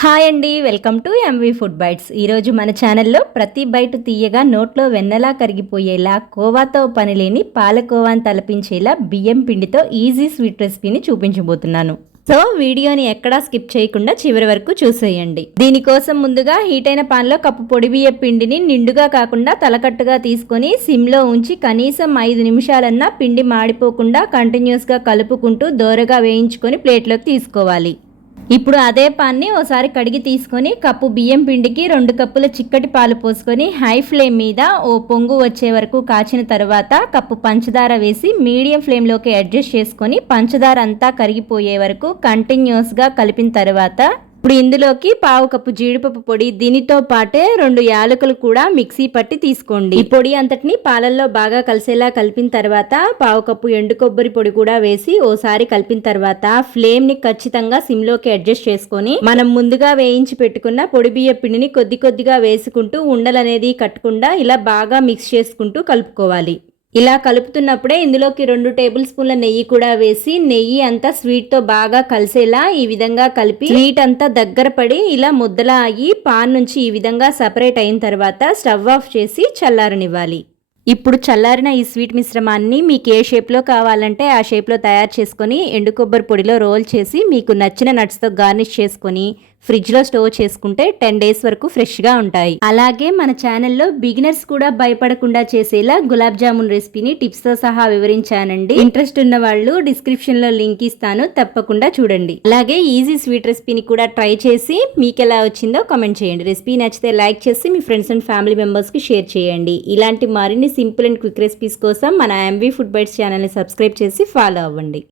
Hi అండి, welcome to MV food bites. ఈరోజు మన ఛానల్లో ప్రతి బైట్ తీయగా నోట్లో వెన్నలా కరిగిపోయేలా కోవాతో పనిలేని పాలకోవాని తలపించేలా బియ్యం పిండితో ఈజీ స్వీట్ రెసిపీని చూపించబోతున్నాను. సో వీడియోని ఎక్కడా స్కిప్ చేయకుండా చివరి వరకు చూసేయండి. దీనికోసం ముందుగా హీట్ అయిన పాన్లో కప్పు పొడి బియ్యం పిండిని నిండుగా కాకుండా తలకట్టుగా తీసుకొని సిమ్లో ఉంచి కనీసం 5 నిమిషాలన్నా పిండి మాడిపోకుండా కంటిన్యూస్గా కలుపుకుంటూ దోరగా వేయించుకొని ప్లేట్లోకి తీసుకోవాలి. ఇప్పుడు అదే పాన్ని ఓసారి కడిగి తీసుకొని కప్పు బియ్యం పిండికి 2 కప్పుల చిక్కటి పాలు పోసుకొని హై ఫ్లేమ్ మీద ఓ పొంగు వచ్చే వరకు కాచిన తర్వాత కప్పు పంచదార వేసి మీడియం ఫ్లేమ్లోకి అడ్జస్ట్ చేసుకొని పంచదార అంతా కరిగిపోయే వరకు కంటిన్యూస్గా కలిపిన తర్వాత ఇప్పుడు ఇందులోకి 1/2 కప్పు జీడిపప్పు పొడి, దీనితో పాటే 2 యాలకులు కూడా మిక్సీ పట్టి తీసుకోండి. ఈ పొడి అంతటిని పాలల్లో బాగా కలిసేలా కలిపిన తర్వాత 1/2 కప్పు ఎండు కొబ్బరి పొడి కూడా వేసి ఓసారి కలిపిన తర్వాత ఫ్లేమ్ ని ఖచ్చితంగా సిమ్ లోకి అడ్జస్ట్ చేసుకొని మనం ముందుగా వేయించి పెట్టుకున్న పొడి బియ్య పిండిని కొద్ది కొద్దిగా వేసుకుంటూ ఉండలనేది కట్టకుండా ఇలా బాగా మిక్స్ చేసుకుంటూ కలుపుకోవాలి. ఇలా కలుపుతున్నప్పుడే ఇందులోకి 2 టేబుల్ స్పూన్ల నెయ్యి కూడా వేసి నెయ్యి అంతా స్వీట్ తో బాగా కలిసేలా ఈ విధంగా కలిపి స్వీట్ అంతా దగ్గర పడి ఇలా ముద్దలా అయ్యి పాన్ నుంచి ఈ విధంగా సపరేట్ అయిన తర్వాత స్టవ్ ఆఫ్ చేసి చల్లారనివ్వాలి. ఇప్పుడు చల్లారిన ఈ స్వీట్ మిశ్రమాన్ని మీకు ఏ షేప్లో కావాలంటే ఆ షేప్లో తయారు చేసుకొని ఎండు కొబ్బరి పొడిలో రోల్ చేసి మీకు నచ్చిన నట్స్తో గార్నిష్ చేసుకొని ఫ్రిడ్జ్లో స్టోర్ చేసుకుంటే 10 డేస్ వరకు ఫ్రెష్గా ఉంటాయి. అలాగే మన ఛానల్లో బిగినర్స్ కూడా భయపడకుండా చేసేలా గులాబ్ జామున్ రెసిపీని టిప్స్తో సహా వివరించానండి. ఇంట్రెస్ట్ ఉన్న వాళ్ళు డిస్క్రిప్షన్లో లింక్ ఇస్తాను, తప్పకుండా చూడండి. అలాగే ఈజీ స్వీట్ రెసిపీని కూడా ట్రై చేసి మీకు ఎలా వచ్చిందో కామెంట్ చేయండి. రెసిపీ నచ్చితే లైక్ చేసి మీ ఫ్రెండ్స్ అండ్ ఫ్యామిలీ మెంబర్స్కి షేర్ చేయండి. ఇలాంటి మరిన్ని సింపుల్ అండ్ క్విక్ రెసిపీస్ కోసం మన ఎంవి ఫుడ్ బైట్స్ ఛానల్ని సబ్స్క్రైబ్ చేసి ఫాలో అవ్వండి.